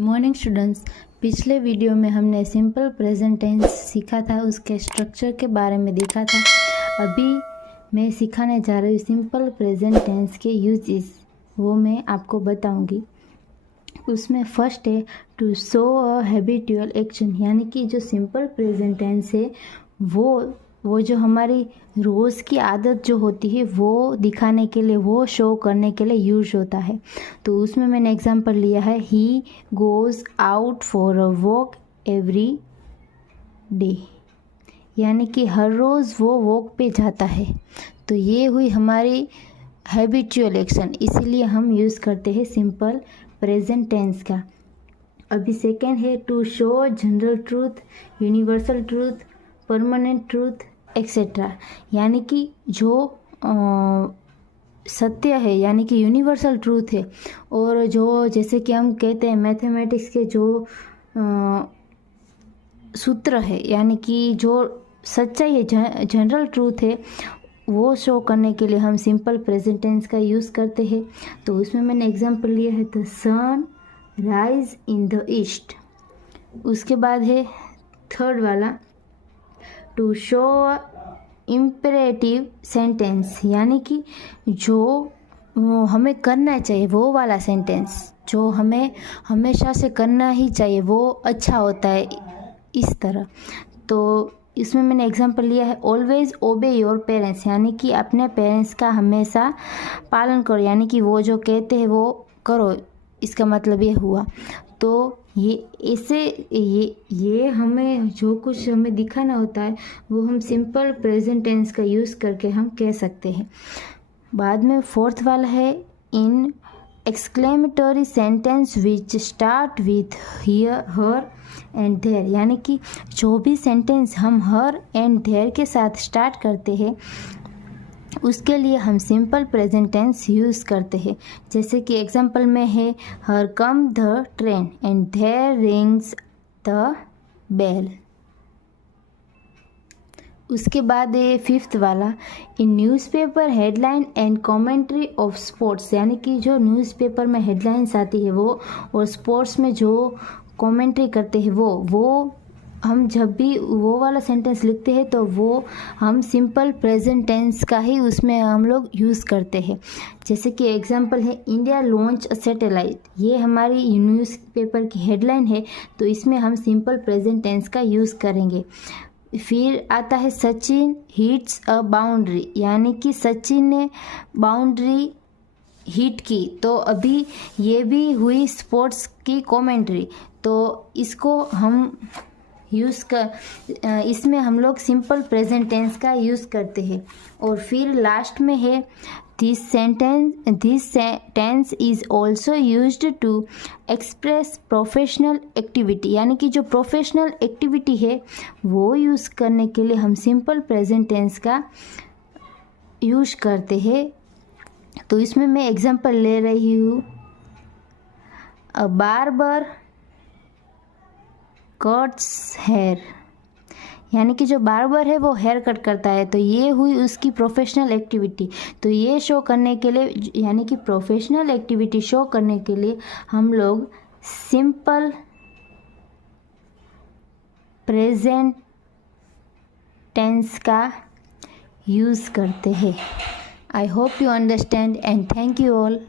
Morning students, पिछले video में हमने सिंपल प्रेजेंट टेंस सीखा था, उसके स्ट्रक्चर के बारे में देखा था। अभी मैं सिखाने जा रही हूँ सिंपल प्रेजेंट टेंस के यूजेस, वो मैं आपको बताऊंगी। उसमें फर्स्ट है to show a habitual action, यानी कि जो सिंपल प्रेजेंट टेंस है वो जो हमारी रोज़ की आदत जो होती है वो दिखाने के लिए, वो शो करने के लिए यूज होता है। तो उसमें मैंने एग्जांपल लिया है, he goes out for a walk every day, यानी कि हर रोज़ वो वॉक पे जाता है। तो ये हुई हमारी हैबिचुअल एक्शन, इसीलिए हम यूज़ करते हैं सिंपल प्रेजेंट टेंस का। अभी सेकेंड है to show general truth, universal truth, permanent truth etcetera, यानी कि जो सत्य है, यानी कि यूनिवर्सल ट्रूथ है, और जो जैसे कि हम कहते हैं मैथमेटिक्स के जो सूत्र है, यानी कि जो सच्चाई है, जनरल ट्रूथ है, वो शो करने के लिए हम सिंपल प्रेजेंट टेंस का यूज़ करते हैं। तो उसमें मैंने एग्जांपल लिया है the sun rise in the east. उसके बाद है थर्ड वाला टू शो इम्परेटिव सेंटेंस, यानी कि जो हमें करना चाहिए वो वाला सेंटेंस, जो हमें हमेशा से करना ही चाहिए, वो अच्छा होता है इस तरह। तो इसमें मैंने एग्जांपल लिया है ऑलवेज ओबे योर पेरेंट्स, यानी कि अपने पेरेंट्स का हमेशा पालन करो, यानी कि वो जो कहते हैं वो करो, इसका मतलब ये हुआ। तो ये ऐसे ये हमें जो कुछ हमें दिखाना होता है वो हम सिंपल प्रेजेंट टेंस का यूज़ करके हम कह सकते हैं। बाद में फोर्थ वाला है in exclamatory sentence which start with here here and there, यानी कि जो भी सेंटेंस हम हर एंड देयर के साथ स्टार्ट करते हैं उसके लिए हम सिंपल प्रेजेंट टेंस यूज़ करते हैं। जैसे कि एग्जांपल में है here come the train and there rings the bell. उसके बाद है फिफ्थ वाला in newspaper headline and commentary of sports, यानी कि जो न्यूज़पेपर में हेडलाइंस आती है वो, और स्पोर्ट्स में जो कमेंट्री करते हैं वो हम जब भी वो वाला सेंटेंस लिखते हैं तो वो हम सिंपल प्रेजेंट टेंस का ही उसमें हम लोग यूज़ करते हैं। जैसे कि एग्जांपल है इंडिया लॉन्च अ सैटेलाइट, ये हमारी न्यूज़पेपर की हेडलाइन है, तो इसमें हम सिंपल प्रेजेंट टेंस का यूज़ करेंगे। फिर आता है सचिन हिट्स अ बाउंड्री, यानी कि सचिन ने बाउंड्री हिट की, तो अभी ये भी हुई स्पोर्ट्स की कमेंट्री, तो इसको हम इसमें हम लोग सिंपल प्रेजेंट टेंस का यूज़ करते हैं। और फिर लास्ट में है this tense is also used to express professional activity, यानी कि जो प्रोफेशनल एक्टिविटी है वो यूज़ करने के लिए हम सिंपल प्रेजेंट टेंस का यूज़ करते हैं। तो इसमें मैं एग्जांपल ले रही हूँ अ बार्बर कट्स हेयर, यानी कि जो बार्बर है वो हेयर कट करता है, तो ये हुई उसकी प्रोफेशनल एक्टिविटी। तो ये शो करने के लिए, यानी कि प्रोफेशनल एक्टिविटी शो करने के लिए हम लोग सिंपल प्रेजेंट टेंस का यूज़ करते हैं। I hope you understand and thank you all.